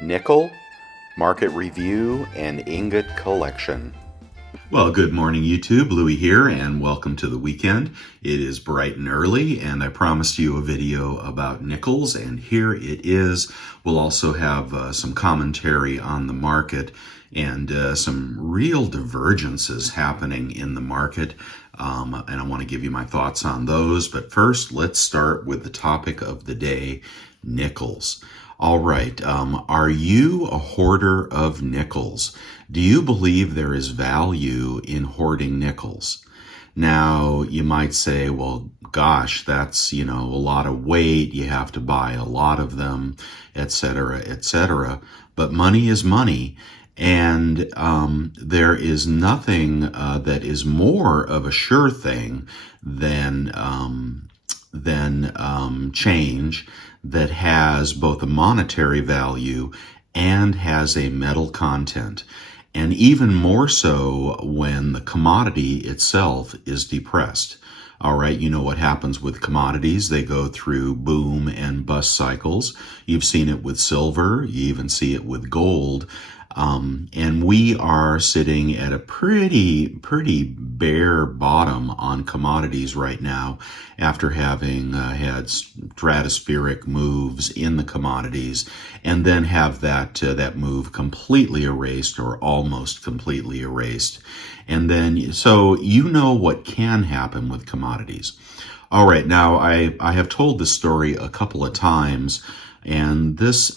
nickel, market review, and ingot collection. Well, good morning, YouTube. Louie here, and welcome to the weekend. It is bright and early, and I promised you a video about nickels, and here it is. We'll also have some commentary on the market and some real divergences happening in the market, and I want to give you my thoughts on those. But first, let's start with the topic of the day, nickels. All right, are you a hoarder of nickels? Do you believe there is value in hoarding nickels? Now, you might say, well, gosh, that's, a lot of weight. You have to buy a lot of them, etc., etc. But money is money. And there is nothing that is more of a sure thing than change that has both a monetary value and has a metal content. And even more so when the commodity itself is depressed. All right, you know what happens with commodities. They go through boom and bust cycles. You've seen it with silver. You even see it with gold. And we are sitting at a pretty bare bottom on commodities right now after having had stratospheric moves in the commodities and then have that move completely erased or almost completely erased. And then, so you know what can happen with commodities. All right, now I have told this story a couple of times, and this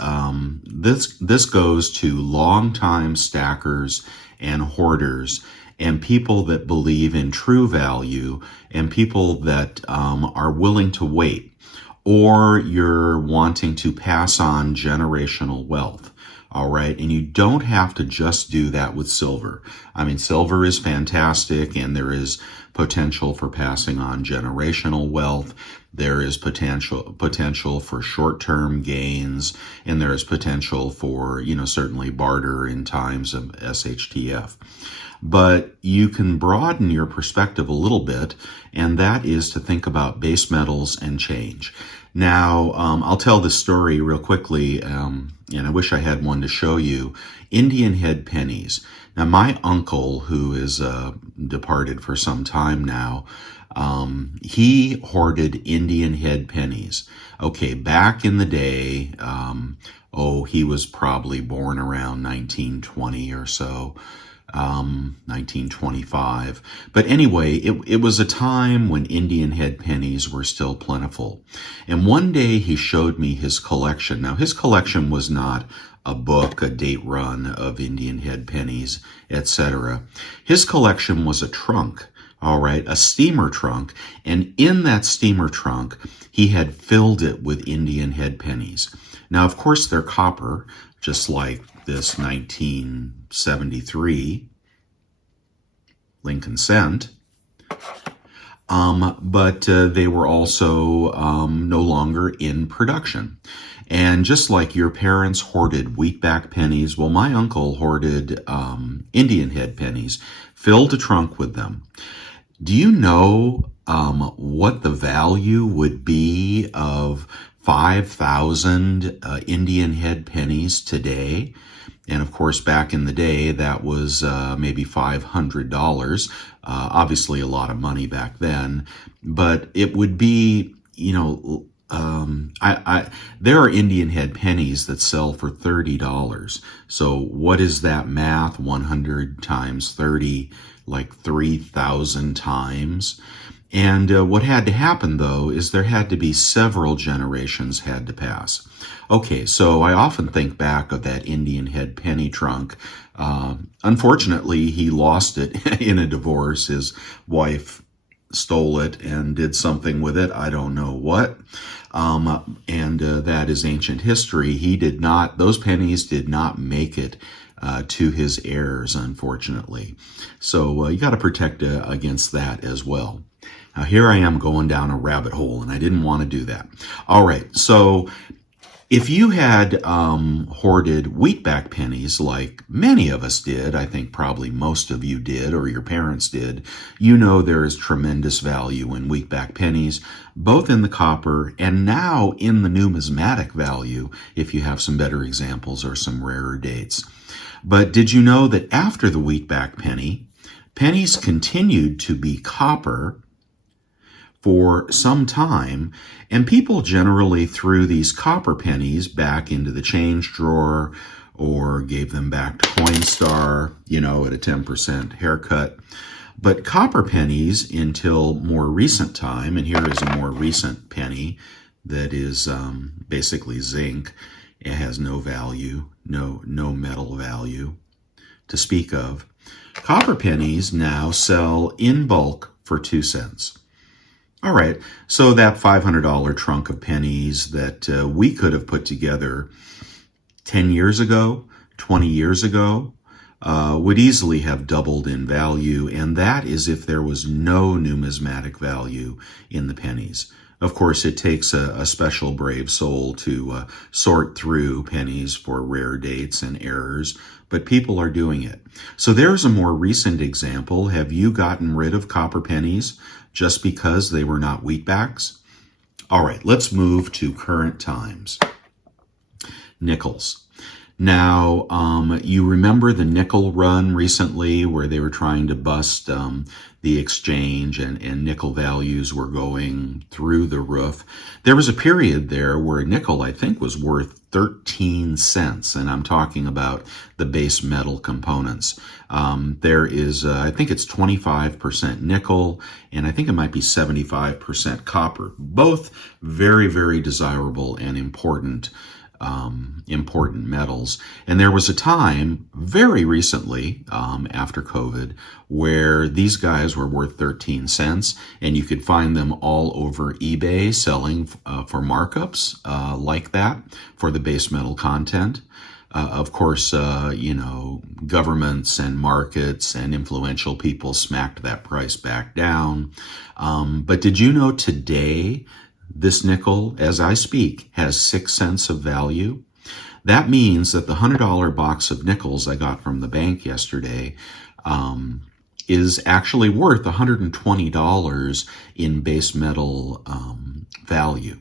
goes to longtime stackers and hoarders and people that believe in true value and people that are willing to wait, or you're wanting to pass on generational wealth. All right. And you don't have to just do that with silver. I mean, silver is fantastic and there is potential for passing on generational wealth. There is potential for short-term gains, and there is potential for, certainly barter in times of SHTF. But you can broaden your perspective a little bit, and that is to think about base metals and change. Now, I'll tell this story real quickly, and I wish I had one to show you. Indian head pennies. Now, my uncle, who is departed for some time now, he hoarded Indian head pennies. Okay, back in the day, he was probably born around 1920 or so. 1925. But anyway, it was a time when Indian head pennies were still plentiful. And one day he showed me his collection. Now, his collection was not a book, a date run of Indian head pennies, etc. His collection was a trunk. All right, a steamer trunk. And in that steamer trunk, he had filled it with Indian head pennies. Now, of course, they're copper, just like this 1973 Lincoln Cent. But they were also no longer in production. And just like your parents hoarded wheatback pennies, well, my uncle hoarded Indian head pennies, filled a trunk with them. Do you know what the value would be of 5,000 Indian head pennies today? And of course, back in the day, that was maybe $500. Obviously, a lot of money back then. But it would be, there are Indian head pennies that sell for $30. So what is that math? 100 times 30, like 3,000 times. And what had to happen, though, is there had to be several generations had to pass. Okay, so I often think back of that Indian head penny trunk. Unfortunately, he lost it in a divorce. His wife stole it and did something with it. I don't know what. And that is ancient history. Those pennies did not make it to his heirs, unfortunately. So you got to protect against that as well. Now, here I am going down a rabbit hole, and I didn't want to do that. All right, so If you had hoarded wheatback pennies, like many of us did, I think probably most of you did, or your parents did, you know there is tremendous value in wheatback pennies, both in the copper and now in the numismatic value, if you have some better examples or some rarer dates. But did you know that after the wheatback penny, pennies continued to be copper for some time, and people generally threw these copper pennies back into the change drawer or gave them back to Coinstar, at a 10% haircut. But copper pennies, until more recent time, and here is a more recent penny that is basically zinc. It has no value, no metal value to speak of. Copper pennies now sell in bulk for 2 cents. All right, so that $500 trunk of pennies that we could have put together 10 years ago, 20 years ago, would easily have doubled in value, and that is if there was no numismatic value in the pennies. Of course, it takes a special brave soul to sort through pennies for rare dates and errors, but people are doing it. So there's a more recent example. Have you gotten rid of copper pennies just because they were not wheatbacks? All right, let's move to current times. Nickels. Now, you remember the nickel run recently where they were trying to bust the exchange and nickel values were going through the roof. There was a period there where a nickel, I think, was worth 13 cents, and I'm talking about the base metal components. There is, I think it's 25% nickel, and I think it might be 75% copper. Both very, very desirable and important metals. And there was a time very recently after COVID where these guys were worth 13 cents, and you could find them all over eBay selling for markups like that for the base metal content. Of course, governments and markets and influential people smacked that price back down. But did you know today this nickel, as I speak, has 6 cents of value? That means that the $100 box of nickels I got from the bank yesterday is actually worth $120 in base metal value.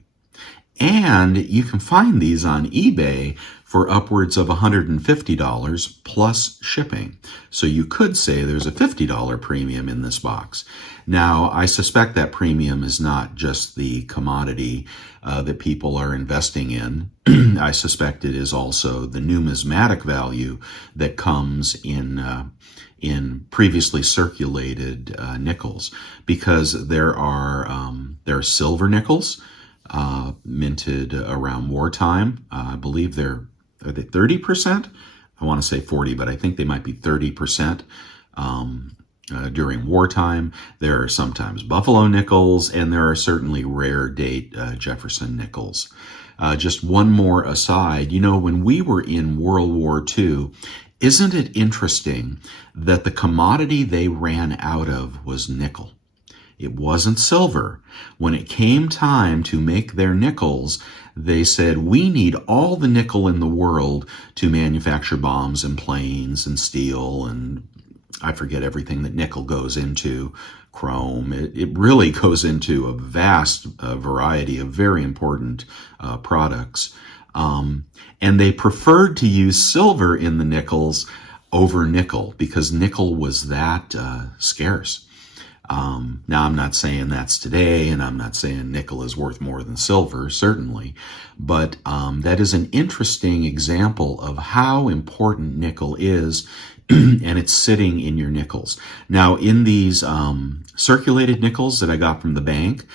And you can find these on eBay for upwards of $150 plus shipping. So you could say there's a $50 premium in this box. Now, I suspect that premium is not just the commodity that people are investing in. I suspect it is also the numismatic value that comes in previously circulated nickels, because there are silver nickels minted around wartime. I believe are they 30%? I want to say 40, but I think they might be 30% during wartime. There are sometimes buffalo nickels, and there are certainly rare date Jefferson nickels. Just one more aside, when we were in World War II, isn't it interesting that the commodity they ran out of was nickel? It wasn't silver. When it came time to make their nickels, they said, we need all the nickel in the world to manufacture bombs and planes and steel, and I forget everything that nickel goes into, chrome. It really goes into a vast variety of very important products. And they preferred to use silver in the nickels over nickel because nickel was that scarce. Now, I'm not saying that's today, and I'm not saying nickel is worth more than silver, certainly, but that is an interesting example of how important nickel is, and it's sitting in your nickels. Now, in these circulated nickels that I got from the bank,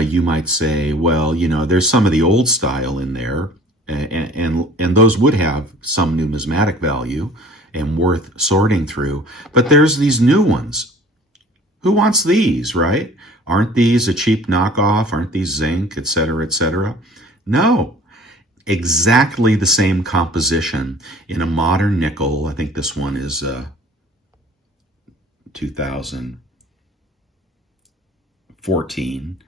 you might say, well, there's some of the old style in there, and those would have some numismatic value and worth sorting through, but there's these new ones. Who wants these, right? Aren't these a cheap knockoff? Aren't these zinc, et cetera, et cetera? No. Exactly the same composition in a modern nickel. I think this one is 2014.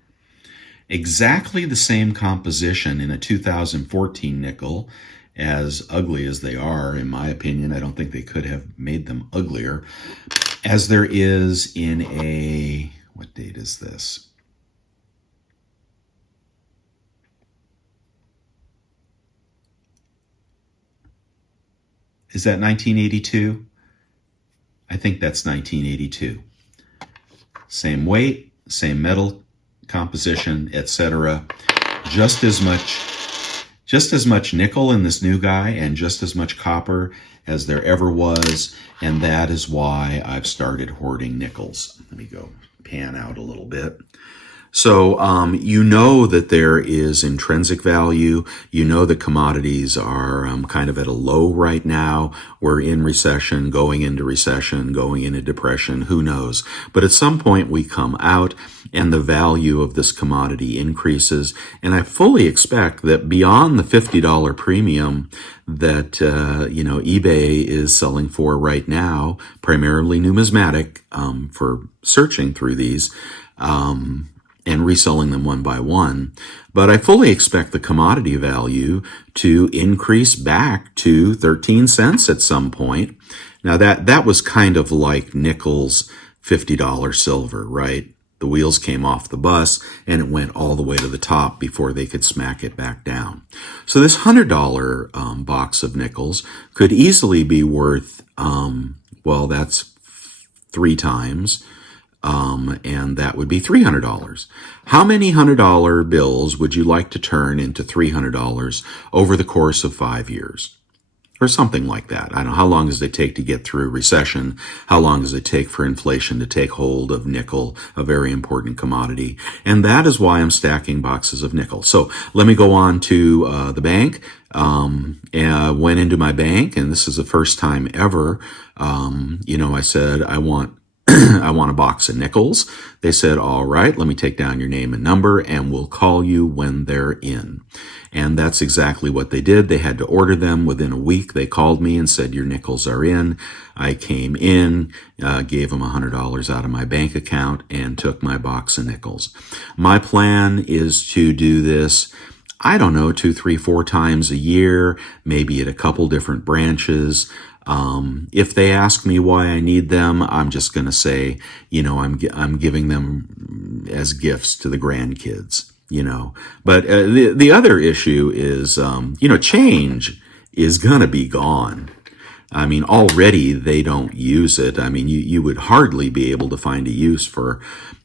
exactly the same composition in a 2014 nickel, as ugly as they are, in my opinion. I don't think they could have made them uglier, as there is in a, what date is this? Is that 1982? I think that's 1982. Same weight, same metal composition, etc. Just as much nickel in this new guy, and just as much copper as there ever was, and that is why I've started hoarding nickels. Let me go pan out a little bit. So you know that there is intrinsic value. You know that commodities are kind of at a low right now. We're in recession, going into depression, who knows. But at some point we come out and the value of this commodity increases. And I fully expect that beyond the $50 premium that eBay is selling for right now, primarily numismatic, for searching through these, and reselling them one by one. But I fully expect the commodity value to increase back to 13 cents at some point. Now that was kind of like nickel's $50 silver, right? The wheels came off the bus and it went all the way to the top before they could smack it back down. So this $100 box of nickels could easily be worth, that's 3 times. And that would be $300. How many $100 bills would you like to turn into $300 over the course of 5 years? Or something like that. I don't know. How long does it take to get through recession? How long does it take for inflation to take hold of nickel, a very important commodity? And that is why I'm stacking boxes of nickel. So let me go on to the bank. And I went into my bank, and this is the first time ever. I said, I want a box of nickels. They said, all right, let me take down your name and number and we'll call you when they're in. And that's exactly what they did. They had to order them within a week. They called me and said, your nickels are in. I came in, gave them $100 out of my bank account and took my box of nickels. My plan is to do this, I don't know, 2, 3, 4 times a year, maybe at a couple different branches. If they ask me why I need them, I'm just going to say, I'm giving them as gifts to the grandkids, But the other issue is, change is going to be gone. I mean, already they don't use it. I mean, you would hardly be able to find a use for,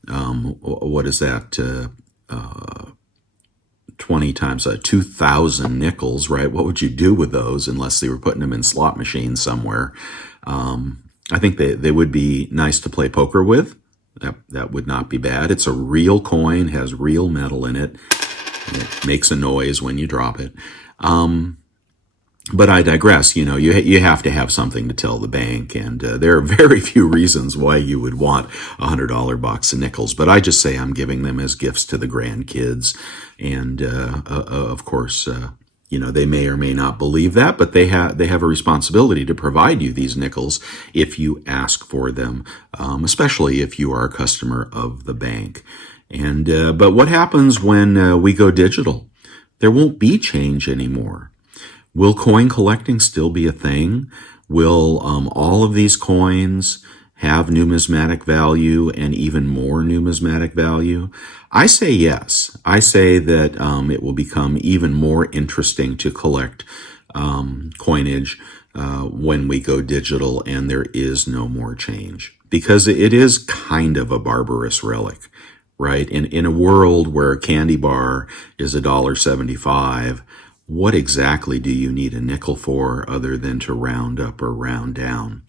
what is that, 20 times 2,000 nickels, right? What would you do with those unless they were putting them in slot machines somewhere? I think they would be nice to play poker with. That would not be bad. It's a real coin, has real metal in it. It makes a noise when you drop it. But I digress. You have to have something to tell the bank, and there are very few reasons why you would want $100 box of nickels. But I just say I'm giving them as gifts to the grandkids, and of course, they may or may not believe that, but they have a responsibility to provide you these nickels if you ask for them, especially if you are a customer of the bank. And but what happens when we go digital? There won't be change anymore. Will coin collecting still be a thing? Will all of these coins have numismatic value and even more numismatic value? I say yes. I say that it will become even more interesting to collect coinage when we go digital and there is no more change, because it is kind of a barbarous relic, right? In a world where a candy bar is $1.75, what exactly do you need a nickel for other than to round up or round down?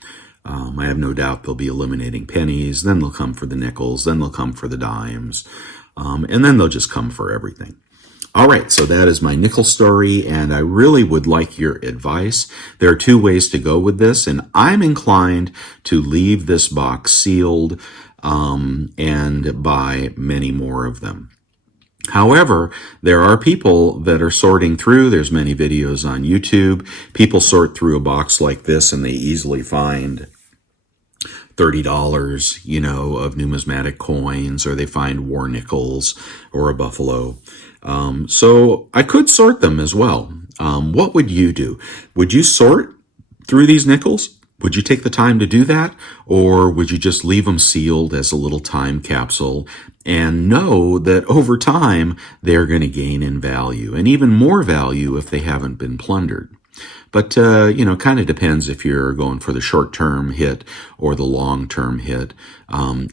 I have no doubt they'll be eliminating pennies, then they'll come for the nickels, then they'll come for the dimes, and then they'll just come for everything. All right, so that is my nickel story, and I really would like your advice. There are 2 ways to go with this, and I'm inclined to leave this box sealed and buy many more of them. However, there are people that are sorting through. There's many videos on YouTube. People sort through a box like this and they easily find $30, of numismatic coins, or they find war nickels or a buffalo. So I could sort them as well. What would you do? Would you sort through these nickels? Would you take the time to do that? Or would you just leave them sealed as a little time capsule and know that over time they're going to gain in value, and even more value if they haven't been plundered? But, kind of depends if you're going for the short-term hit or the long-term hit.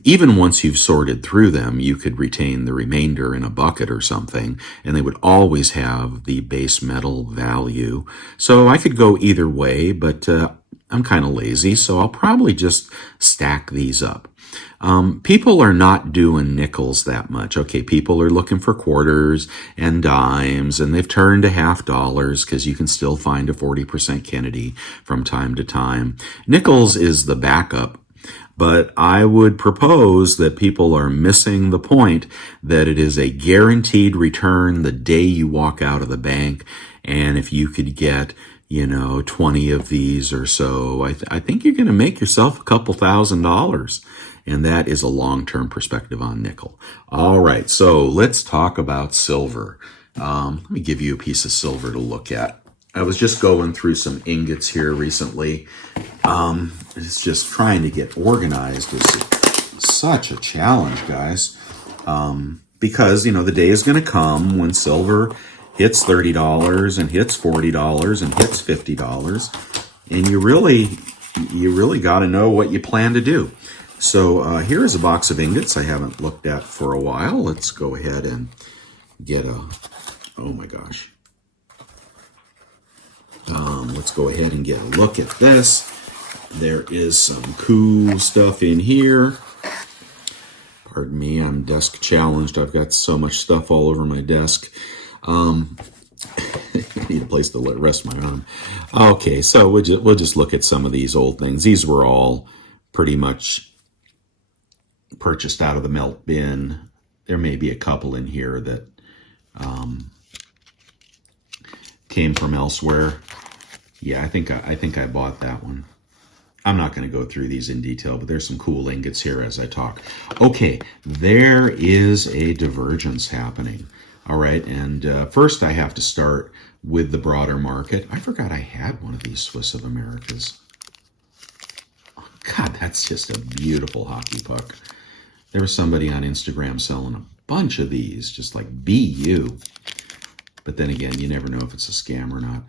Even once you've sorted through them, you could retain the remainder in a bucket or something, and they would always have the base metal value. So I could go either way, but I'm kind of lazy, so I'll probably just stack these up. People are not doing nickels that much. Okay, people are looking for quarters and dimes, and they've turned to $50 because you can still find a 40% Kennedy from time to time. Nickels is the backup, but I would propose that people are missing the point that it is a guaranteed return the day you walk out of the bank. And if you could get 20 of these or so, I think you're going to make yourself a couple $1,000s. And that is a long-term perspective on nickel. All right, so let's talk about silver. Let me give you a piece of silver to look at. I was just going through some ingots here recently. It's just trying to get organized is such a challenge, guys. Because, the day is going to come when silver hits $30 and hits $40 and hits $50. And you really got to know what you plan to do. So here is a box of ingots I haven't looked at for a while. Let's go ahead and get oh my gosh. Let's go ahead and get a look at this. There is some cool stuff in here. Pardon me, I'm desk challenged. I've got so much stuff all over my desk. I need a place to rest my arm. Okay, so we'll just look at some of these old things. These were all pretty much purchased out of the melt bin. There may be a couple in here that came from elsewhere. Yeah, I think I bought that one. I'm not going to go through these in detail, but there's some cool ingots here as I talk. Okay, there is a divergence happening. All right, and first I have to start with the broader market. I forgot I had one of these Swiss of Americas. Oh, God, that's just a beautiful hockey puck. There was somebody on Instagram selling a bunch of these, just like BU. But then again, you never know if it's a scam or not.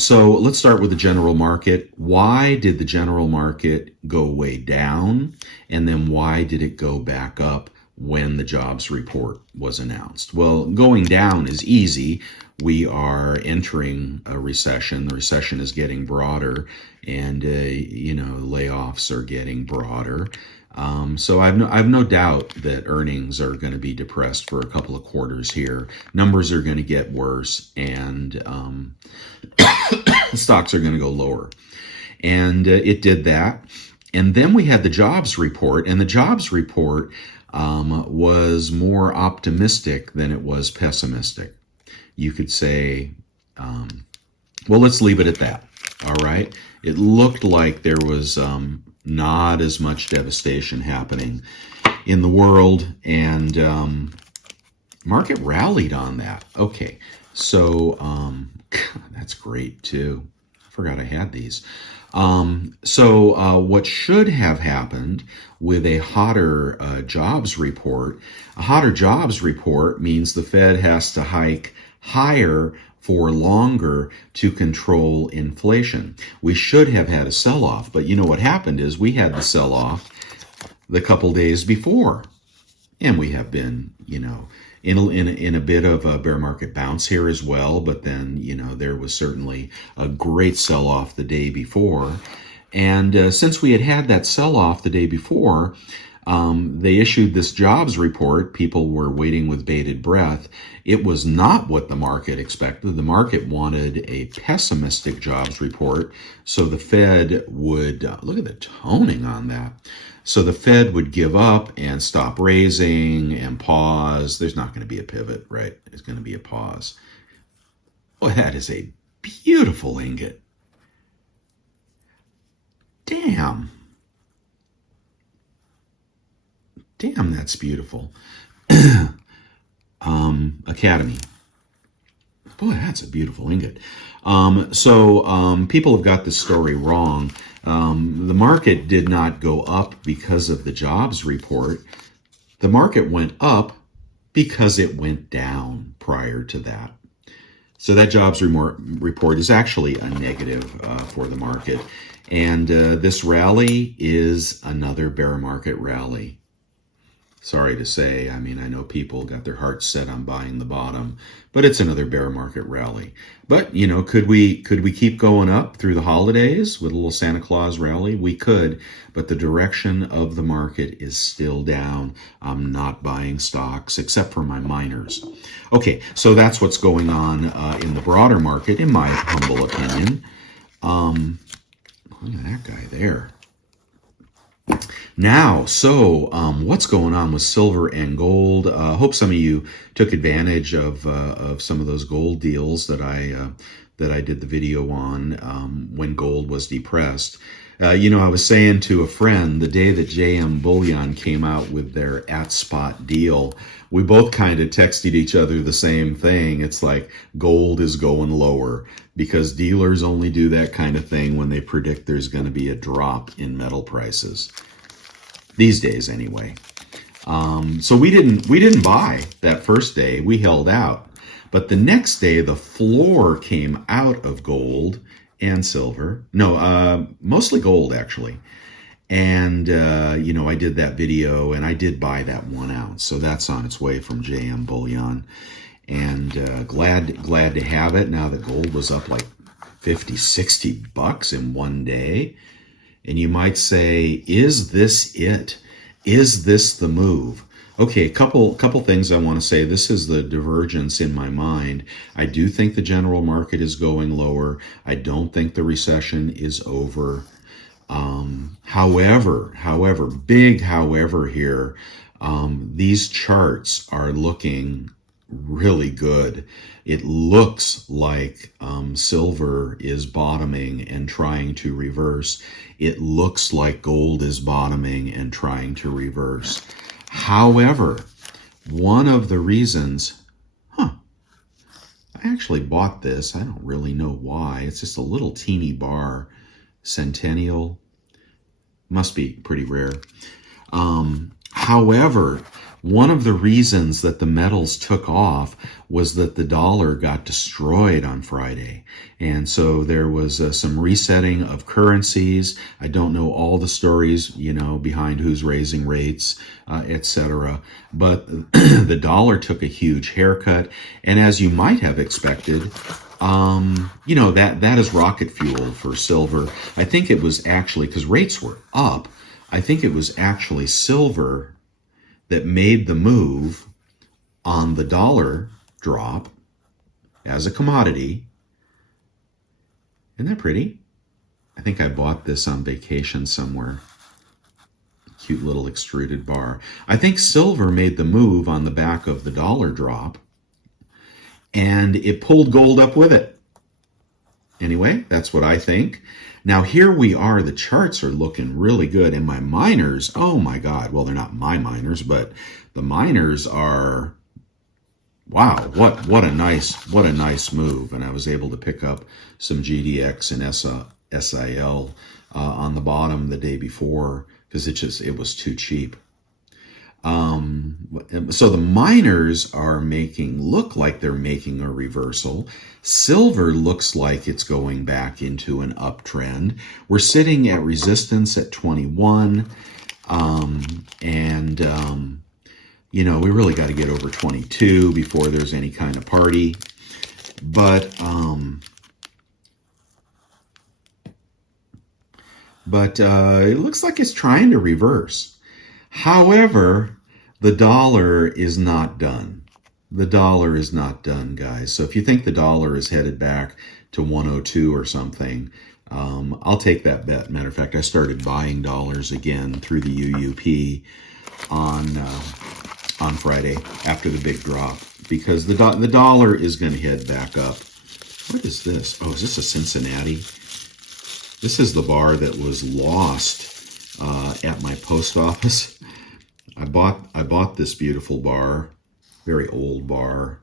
So let's start with the general market. Why did the general market go way down? And then why did it go back up when the jobs report was announced? Well, going down is easy. We are entering a recession. The recession is getting broader, and layoffs are getting broader. So I've no doubt that earnings are going to be depressed for a couple of quarters here. Numbers are going to get worse, and stocks are going to go lower. And it did that. And then we had the jobs report, and the jobs report was more optimistic than it was pessimistic. You could say, well, let's leave it at that. All right. It looked like there was not as much devastation happening in the world, and market rallied on that. Okay, so that's great too. I forgot I had these. So what should have happened with a hotter jobs report? A hotter jobs report means the Fed has to hike higher for longer to control inflation. We should have had a sell-off, but what happened is we had the sell-off the couple days before, and we have been, in a bit of a bear market bounce here as well. But then, there was certainly a great sell-off the day before, and since we had that sell-off the day before, they issued this jobs report. People were waiting with bated breath. It was not what the market expected. The market wanted a pessimistic jobs report, so the Fed would, look at the toning on that. So the Fed would give up and stop raising and pause. There's not going to be a pivot, right? It's going to be a pause. Boy, that is a beautiful ingot. Damn. Damn, that's beautiful. Academy. Boy, that's a beautiful ingot. People have got this story wrong. The market did not go up because of the jobs report. The market went up because it went down prior to that. So that jobs report is actually a negative for the market. And this rally is another bear market rally. Sorry to say, I mean, I know people got their hearts set on buying the bottom, but it's another bear market rally. But, you know, could we keep going up through the holidays with a little Santa Claus rally? We could, but the direction of the market is still down. I'm not buying stocks except for my miners. Okay, so that's what's going on in the broader market, in my humble opinion. Look at that guy there. Now, what's going on with silver and gold? Hope some of you took advantage of some of those gold deals that I did the video on when gold was depressed. I was saying to a friend the day that JM Bullion came out with their at-spot deal, we both kind of texted each other the same thing. It's like gold is going lower because dealers only do that kind of thing when they predict there's going to be a drop in metal prices. These days, anyway. So we didn't buy that first day. We held out. But the next day, the floor came out of gold and silver. No, mostly gold, actually. And, I did that video, and I did buy that 1 ounce. So that's on its way from JM Bullion. And glad to have it now that gold was up like 50, 60 bucks in one day. And you might say, is this it? Is this the move? Okay, a couple things I want to say. This is the divergence in my mind. I do think the general market is going lower. I don't think the recession is over. However, big however here, these charts are looking really good. It looks like silver is bottoming and trying to reverse. It looks like gold is bottoming and trying to reverse. However, one of the reasons, I actually bought this. I don't really know why. It's just a little teeny bar. Centennial. Must be pretty rare. However, one of the reasons that the metals took off was that the dollar got destroyed on Friday. And so there was some resetting of currencies. I don't know all the stories, behind who's raising rates, etc. But the dollar took a huge haircut. And as you might have expected, that is rocket fuel for silver. I think it was actually, because rates were up, I think it was actually silver that made the move on the dollar drop as a commodity. Isn't that pretty? I think I bought this on vacation somewhere. Cute little extruded bar. I think silver made the move on the back of the dollar drop, and it pulled gold up with it. Anyway, that's what I think. Now here we are, the charts are looking really good, and my miners, oh my God, well, they're not my miners, but the miners are, wow, what a nice move. And I was able to pick up some GDX and SIL on the bottom the day before because it was too cheap. So the miners are look like they're making a reversal. Silver looks like it's going back into an uptrend. We're sitting at resistance at 21. We really got to get over 22 before there's any kind of party. But it looks like it's trying to reverse. However, the dollar is not done. The dollar is not done, guys. So if you think the dollar is headed back to 102 or something, I'll take that bet. Matter of fact, I started buying dollars again through the UUP on Friday after the big drop because the dollar is going to head back up. What is this? Oh, is this a Cincinnati? This is the bar that was lost at my post office. I bought this beautiful bar, very old bar,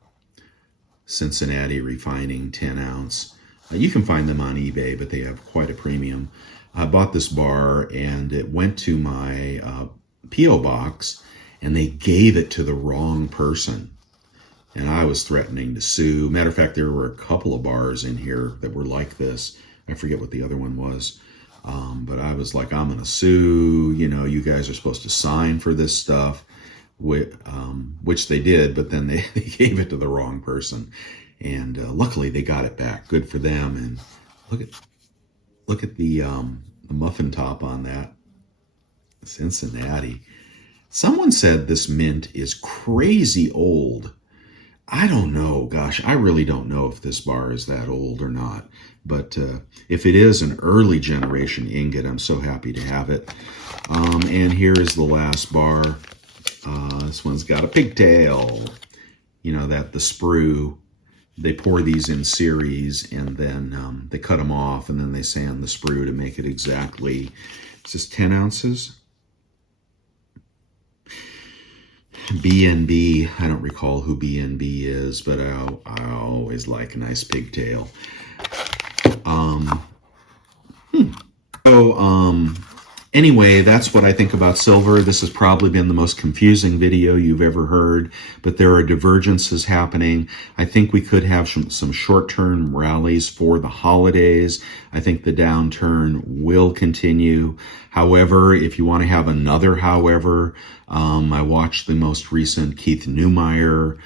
Cincinnati Refining 10 ounce. You can find them on eBay, but they have quite a premium. I bought this bar and it went to my P.O. box and they gave it to the wrong person. And I was threatening to sue. Matter of fact, there were a couple of bars in here that were like this. I forget what the other one was. But I was like, I'm going to sue. You know, you guys are supposed to sign for this stuff, which they did, but then they gave it to the wrong person. And luckily they got it back. Good for them. And look at the muffin top on that. Cincinnati. Someone said this mint is crazy old. I don't know. Gosh, I really don't know if this bar is that old or not. But if it is an early generation ingot, I'm so happy to have it. And here is the last bar. This one's got a pigtail. You know, the sprue. They pour these in series and then they cut them off and then they sand the sprue to make it exactly, is this 10 ounces? B&B, I don't recall who B&B is, but I always like a nice pigtail. Anyway, that's what I think about silver. This has probably been the most confusing video you've ever heard, but there are divergences happening. I think we could have some short-term rallies for the holidays. I think the downturn will continue. However, if you want to have another however, I watched the most recent Keith Neumeyer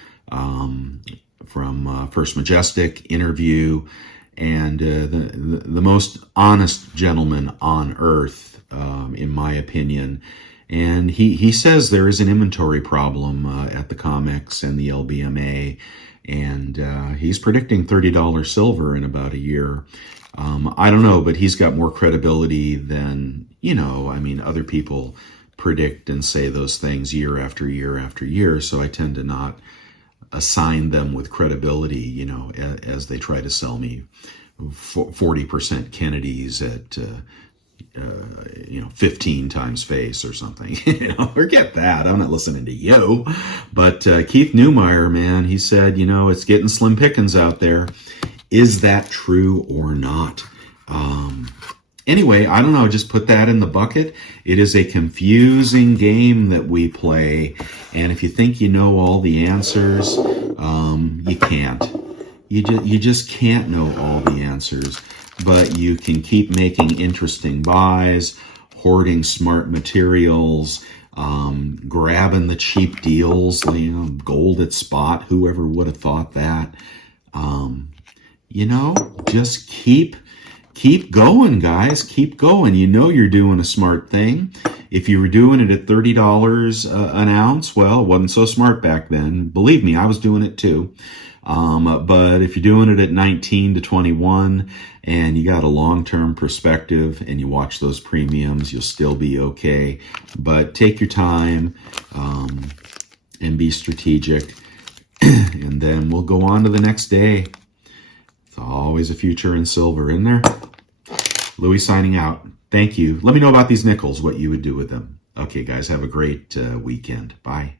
from First Majestic interview, and the most honest gentleman on earth, in my opinion. And he says there is an inventory problem at the COMEX and the LBMA, and he's predicting $30 silver in about a year. I don't know, but he's got more credibility than, I mean, other people predict and say those things year after year after year, so I tend to not assign them with credibility, as they try to sell me 40% Kennedys at 15 times face or something. Forget that. I'm not listening to you. But Keith Neumeyer, man, he said, it's getting slim pickings out there. Is that true or not? Anyway, I don't know. Just put that in the bucket. It is a confusing game that we play. And if you think you know all the answers, you can't. You just can't know all the answers. But you can keep making interesting buys, hoarding smart materials, grabbing the cheap deals, gold at spot. Whoever would have thought that? Just keep going, guys. Keep going. You're doing a smart thing. If you were doing it at $30 an ounce, well, it wasn't so smart back then. Believe me, I was doing it too. But if you're doing it at 19 to 21 and you got a long-term perspective and you watch those premiums, you'll still be okay. But take your time and be strategic. And then we'll go on to the next day. It's always a future in silver, isn't there? Louis signing out. Thank you. Let me know about these nickels, what you would do with them. Okay, guys, have a great weekend. Bye.